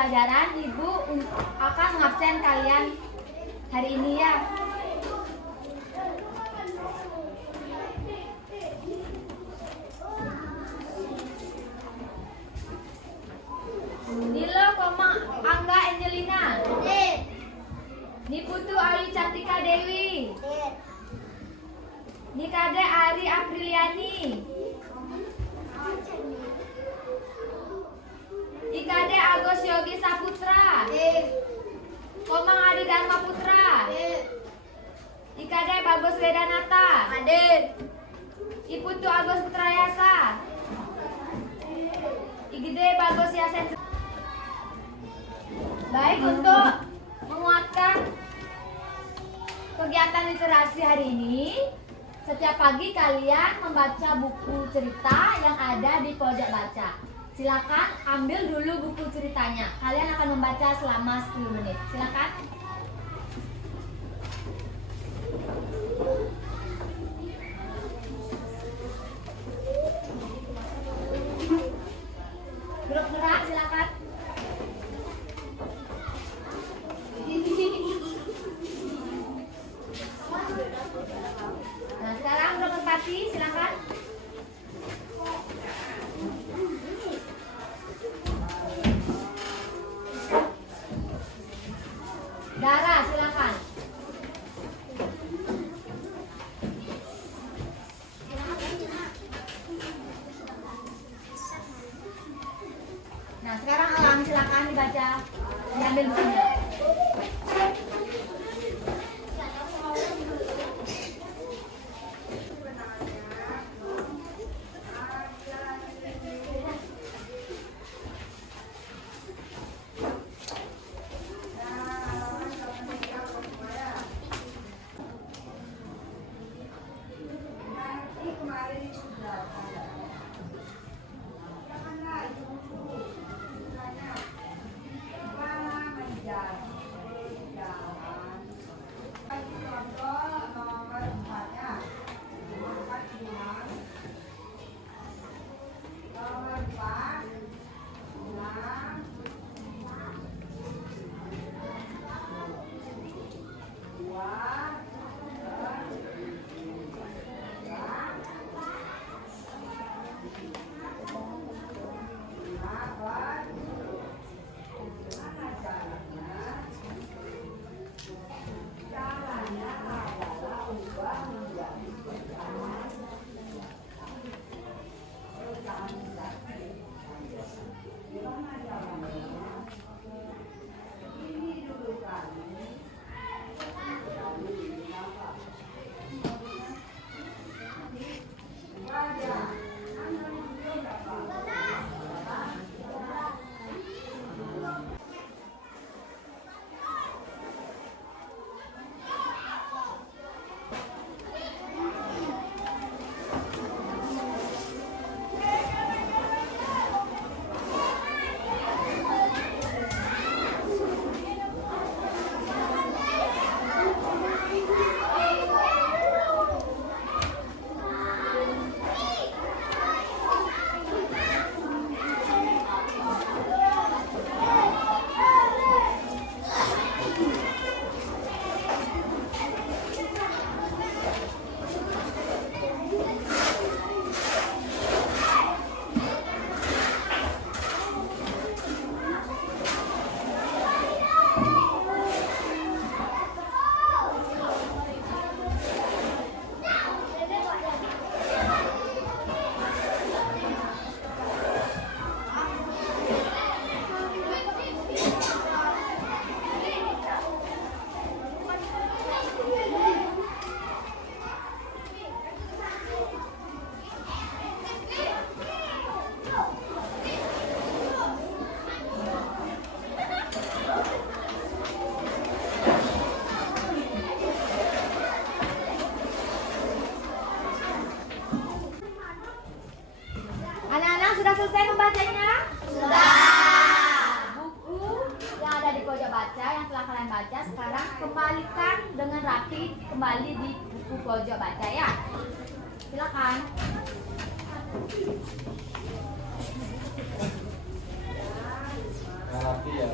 pelajaran, Ibu akan mengabsen kalian hari ini ya. Nilo, Angga Angelina. Niputu Ayu Cantika Dewi. Nikade Ari Apriliani. Ikade Agus Yogi Saputra. Komang Adi Dharma Putra. Ikade Bagus Wedanata. Iputu Agus Putrayasa. Igide Bagus Yasen. Baik, untuk menguatkan kegiatan literasi hari ini, setiap pagi kalian membaca buku cerita yang ada di pojok baca. Silakan ambil dulu buku ceritanya. Kalian akan membaca selama 10 menit. Silakan. Grup gerak, silakan. Nah, sekarang grup merpati, silakan. Dara, silakan. Nah, sekarang Alam, silakan dibaca. Diambil bukunya. Sudah selesai membacanya? Sudah. Buku yang ada di pojok baca yang telah kalian baca sekarang kembalikan dengan rapi kembali di buku pojok baca ya. Silakan. Rapi ya.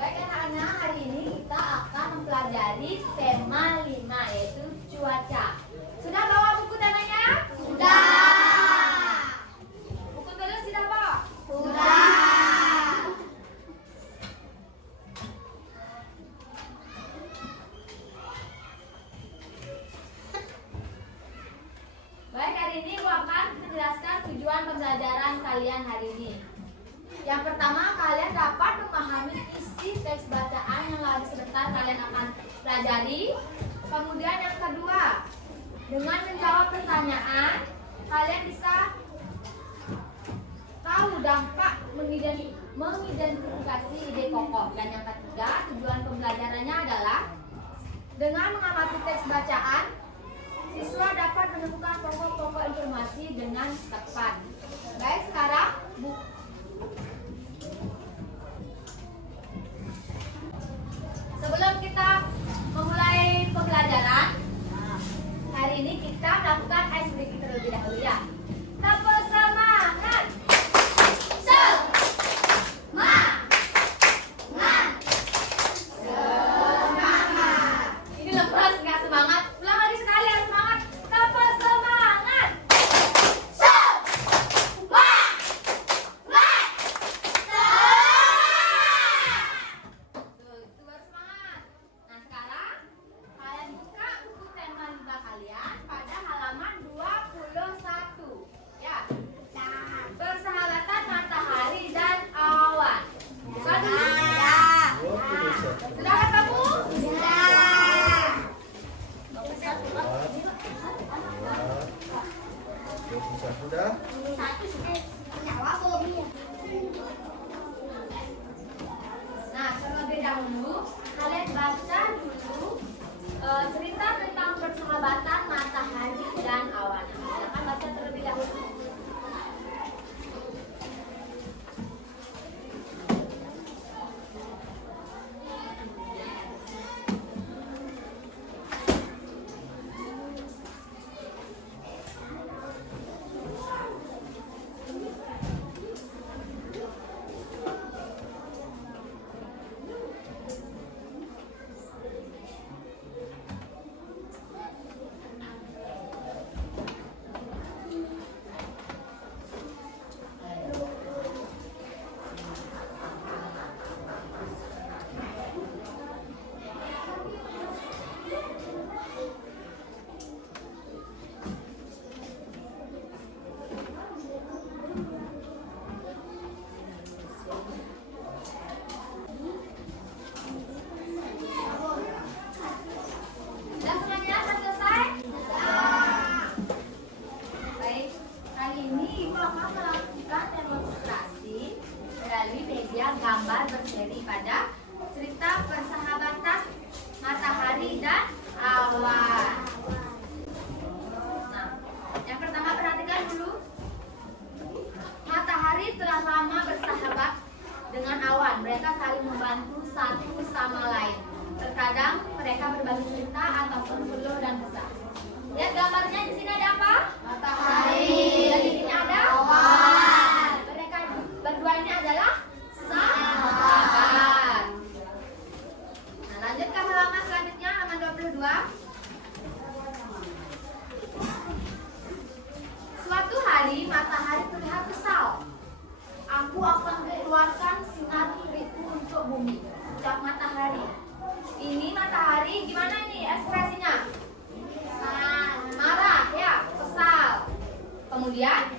Baik anak-anak, hari ini kita akan mempelajari tema 5 yaitu cuaca. Sudah bawa buku temanya? Sudah. Buku tulis sudah bawa? Sudah. Baik, hari ini aku akan menjelaskan tujuan pembelajaran kalian hari ini. Yang pertama, kalian dapat memahami isi teks bacaan yang lagi sebentar kalian akan pelajari. Kemudian yang kedua, dengan menjawab pertanyaan, kalian bisa tahu dampak mengidentifikasi ide pokok. Dan yang ketiga, tujuan pembelajarannya adalah dengan mengamati teks bacaan, siswa dapat menemukan pokok-pokok informasi dengan tepat. Baik, sekarang sebelum kita memulai pembelajaran, hari ini kita melakukan ice breaking terlebih dahulu ya. Tepuk semangat. Semangat. Ini lepas nggak semangat. Ulang lagi sekali yang semangat. Tepuk semangat. Tuh, itu baru semangat. Nah, sekarang kalian buka buku tema 5 kalian pada halaman 21. Ya. Persahabatan matahari dan awan. Buka dulu. Sudah kan kamu? Sudah. Nah, terlebih dahulu kalian baca dulu cerita tentang persahabatan matahari dan awan. Silakan baca terlebih dahulu. Sudah semuanya selesai? Baik, kali ini Ibu akan melakukan demonstrasi melalui media gambar berseri pada cerita persahabatan matahari dan awan. Nah, yang pertama perhatikan dulu. Matahari telah lama bersahabat dengan awan. Mereka saling membantu satu sama lain. Terkadang mereka berbagi cerita ataupun keluh dan kesah. Lihat gambarnya, di sini ada apa? Matahari. Dan di sini ada awan. Mereka berdua ini adalah sahabat. Nah, lanjut ke halaman selanjutnya, halaman 22. Suatu hari matahari terlihat kesal. Aku akan mengeluarkan sinar teriku untuk bumi, ucap matahari. Ini matahari gimana nih ekspresinya? Marah ya, kesal. Kemudian,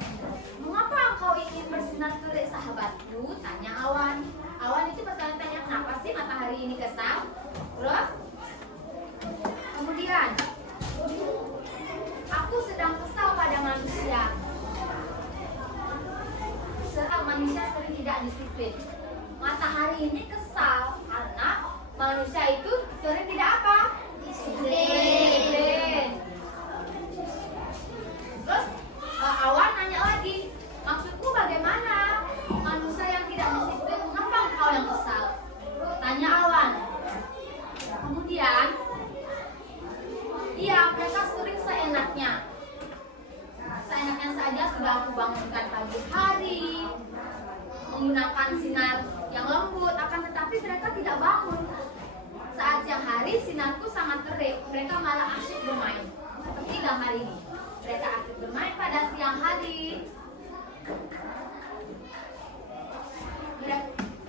mengapa engkau ingin bersinar terik sahabatku? Tanya awan. Awan itu bertanya-tanya, kenapa sih matahari ini kesal? Terus, kemudian, aku sedang kesal pada manusia. Serang manusia sering tidak disiplin. Matahari ini kesal karena manusia itu sudah aku bangunkan pagi hari, menggunakan sinar yang lembut, akan tetapi mereka tidak bangun. Saat siang hari sinarku sangat terik, mereka malah asyik bermain. Seperti gambar ini, mereka asyik bermain pada siang hari.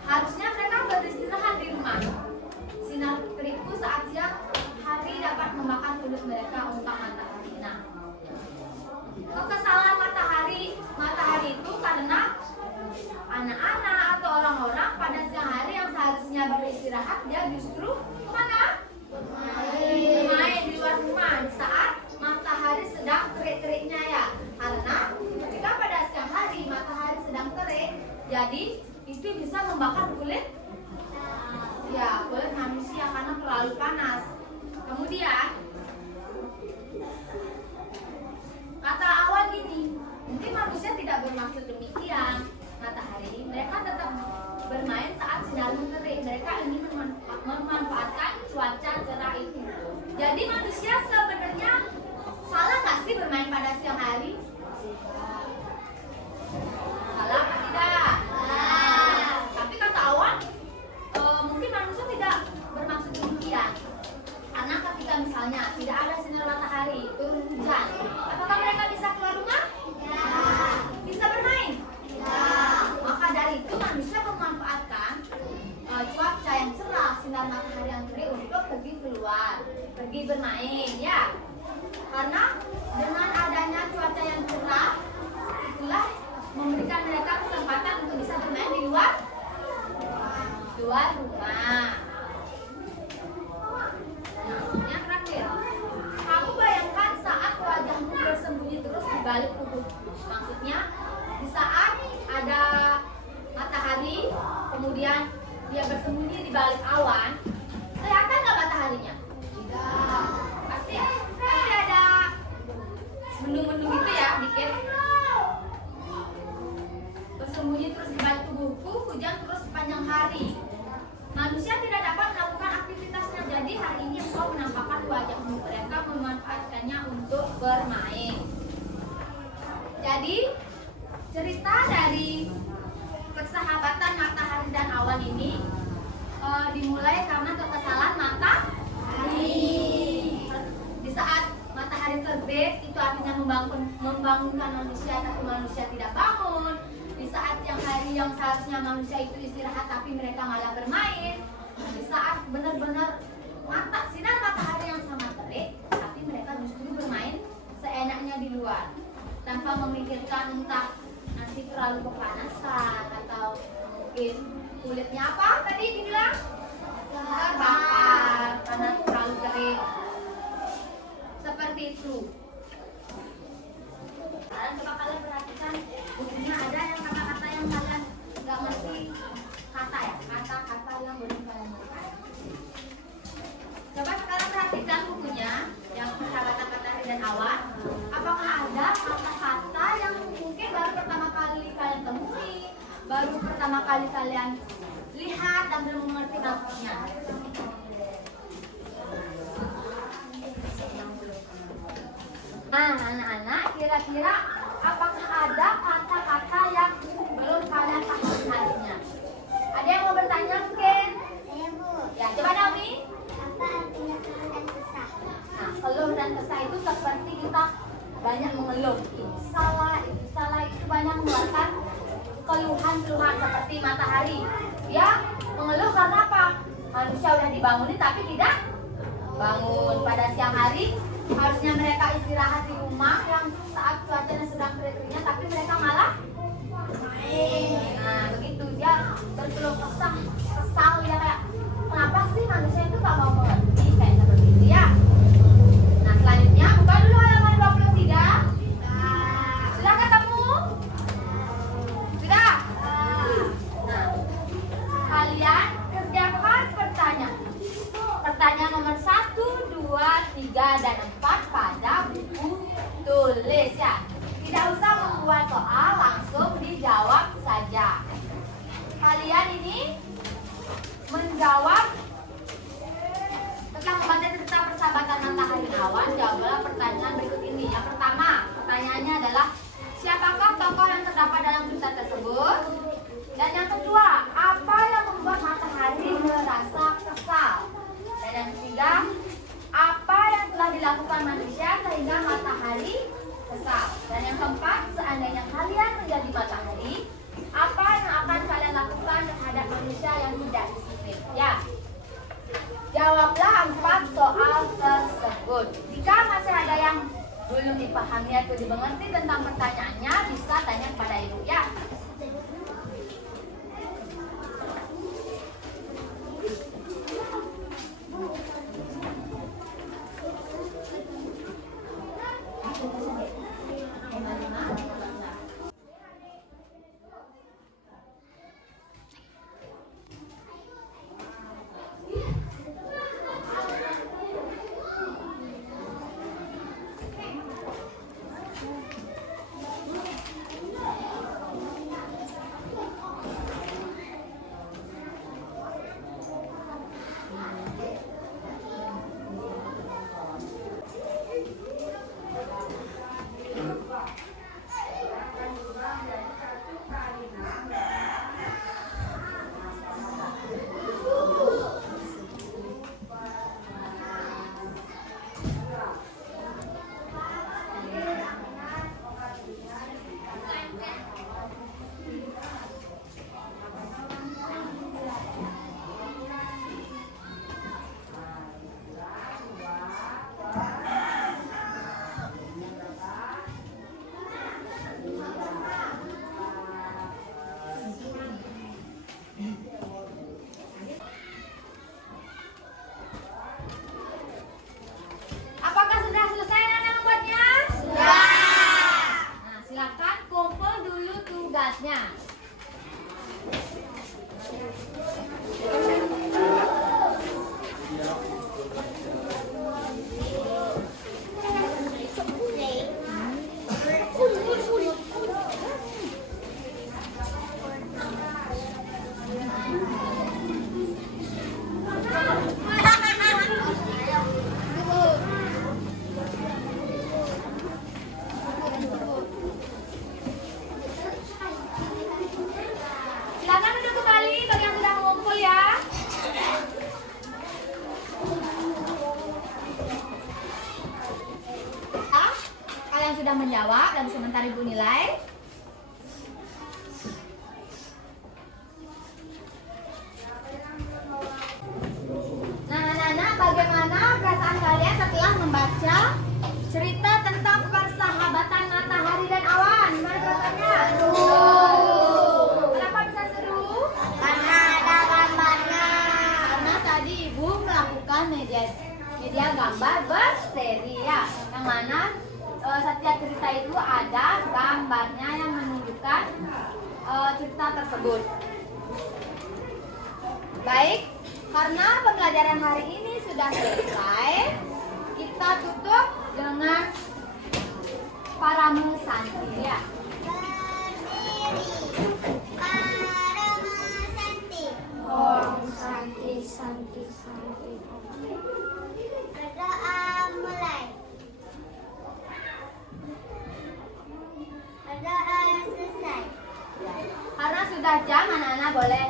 Harusnya mereka beristirahat di rumah. Sinar terikku saat siang hari dapat membakar kulit mereka, ungkap matahari. Nah, kekesalan matahari itu karena anak-anak atau orang-orang pada siang hari yang seharusnya beristirahat, dia justru kemana? Bermain di luar rumah saat matahari sedang terik-teriknya ya. Karena ketika pada siang hari matahari sedang terik, jadi itu bisa membakar kulit manusia karena terlalu panas. Kemudian kata awal gini, mungkin manusia tidak bermaksud demikian. Matahari, mereka tetap bermain saat sinar terik. Mereka ingin memanfaatkan cuaca cerah itu. Jadi manusia sebenarnya salah nggak sih bermain pada siang hari? Salah atau tidak? Tapi kata awal mungkin manusia tidak bermaksud demikian. Karena ketika misalnya tidak ada sinar matahari, turun hujan, apakah mereka bisa keluar rumah? Ya. Bisa bermain? Ya. Maka dari itu manusia memanfaatkan cuaca yang cerah, sinar matahari yang terik untuk pergi keluar, pergi bermain, ya. Karena dengan adanya cuaca yang cerah, itulah memberikan mereka kesempatan untuk bisa bermain di luar rumah. Nah, yang terakhir, kamu bayangkan saat wajahmu bersembunyi terus di balik tubuh. Maksudnya, di saat ada matahari, kemudian dia bersembunyi di balik awan, kelihatan nggak mataharinya? Tidak. Pasti ada mendung-mendung gitu ya, dikit. Bersembunyi terus di balik tubuhku, hujan terus sepanjang hari. Manusia tidak dapat melakukan aktivitasnya, jadi hari ini engkau menampakkan wajahmu. Mereka memanfaatkannya untuk bermain. Jadi cerita dari persahabatan matahari dan awan ini dimulai karena kekesalan matahari. Di saat matahari terbit, itu artinya membangunkan manusia, tapi manusia tidak bangun. Di saat yang hari yang seharusnya manusia itu istirahat, tapi mereka malah bermain. Di saat benar-benar sinar matahari yang sangat terik, tapi mereka justru bermain seenaknya di luar, tanpa memikirkan entah nanti terlalu kepanasan atau mungkin kulitnya apa tadi dibilang terbakar karena terlalu terik. Seperti itu. Coba kalian perhatikan bukunya, ada yang kata-kata yang kalian nggak ngerti kata-kata yang belum kalian ngerti. Coba sekarang perhatikan bukunya yang persahabatan matahari dan awan. Apakah ada kata-kata yang mungkin baru pertama kali kalian temui, baru pertama kali kalian lihat dan belum mengerti maksudnya? Nah, anak-anak, kira-kira apakah ada kata-kata yang belum kalian pahami artinya? Ada yang mau bertanya mungkin? Saya, Bu. Ya, coba Naomi. Apa artinya keluh dan kesah? Nah, keluh dan kesah itu seperti kita banyak mengeluh. Itu salah, itu banyak mengeluarkan keluhan-keluhan seperti matahari. Dia mengeluh karena apa? Manusia udah dibangunin tapi tidak bangun. Pada siang hari harusnya mereka istirahat di rumah yang saat cuacanya sedang terik-teriknya, tapi mereka malah main. Nah, begitu dia berkeluh kesal ya, kayak kenapa sih manusia itu gak mau mengerti, kayak seperti itu ya. Nah, selanjutnya buka dulu halaman 23. Sudah ketemu? Sudah? Nah, kalian kerjakan pertanyaan nomor 1, 2, 3, dan 4 pada buku tulis ya. Tidak usah membuat soal, langsung dijawab saja. Kalian ini menjawab tentang membaca cerita persahabatan matahari dan awan. Jawablah pertanyaan berikut ini. Yang pertama, pertanyaannya adalah siapakah dipahami atau dimengerti tentang pertanyaannya, bisa tanya kepada ibu ya. Apakah sudah selesai anak membuatnya? Sudah. Nah, silakan kumpul dulu tugasnya. Silakan duduk kembali bagi yang sudah mengumpul ya. Kalian sudah menjawab dan sementara ibu nilai. Nah, bagaimana perasaan kalian setelah membaca cerita tentang persahabatan matahari dan awan? Gimana perasaannya? Kenapa bisa seru? Karena ada gambarnya. Karena tadi ibu melakukan media gambar berseri ya, yang mana setiap cerita itu ada gambarnya yang menunjukkan cerita tersebut. Baik, karena pembelajaran hari ini sudah selesai, kita tutup dengan Parama Santi ya. Om Santi, Santi, Santi. Berdoa mulai. Berdoa selesai. Karena sudah jam, anak-anak boleh